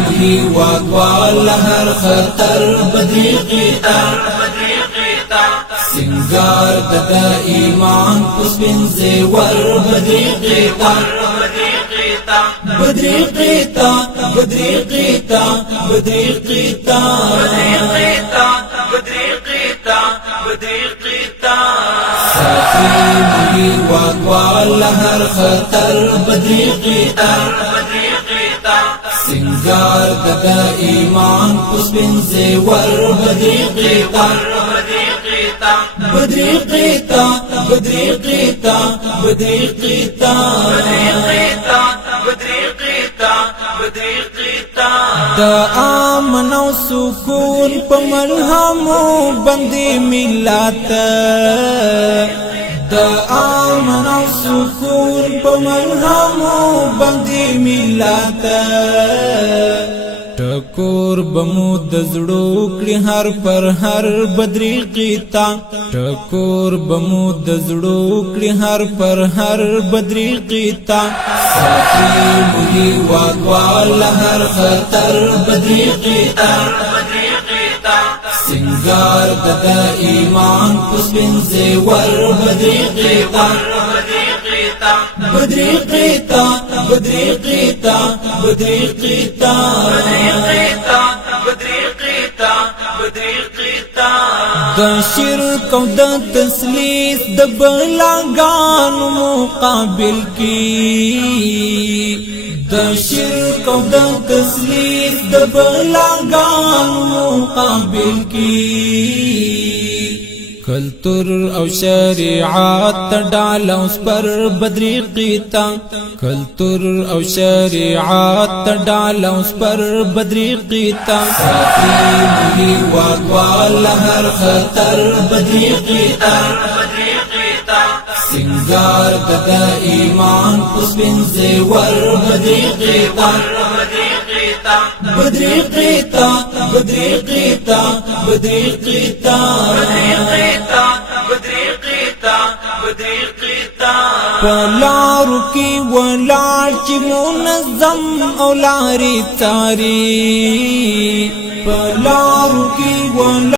مهی واقوال هر خطر بدری قیتر سنگار ددا ایمان پسپن زیور بدری قیتر بدری قیتا بدری قیتا بدری قیتا صافی مهی واقوال هر خطر بدری قیتر سنگار ددا ایمان پسپن زیور بدری قیتر بدری قیتا بدری قیتا بدری قیتا دا امن او سکون په ملهمو باندې ملت دا امن او سکون په ملهمو باندې ملت ټکور بمو د زړو کړي هر پر هر بدری قیتا ټکور بمو د زړو کړي هر پر هر بدری قیتا صافی مهی واقوال هر خطر بدری قیتا سنگار ددا ایمان پسپن زیور بدری قیتا بدری قیتا بدری قیتا بدری قیتا د شرک او د تسلیث د بلاګانو مقابل کی د شرک او د تسلیث د بلاګانو مقابل کی کلتور او شریعت ډال اوس پر بدری قیتا کلتور او شریعت ډال اوس پر بدری قیتا صافی مهی واقوال هر خطر بدری قیتا سنگار ددا ایمان پسپن زیور بدری قیتا بدری قیتا بدری قیتا بدری قیتا پلارو کی ولار چی منظم اولاری تاری پلارو کی ولار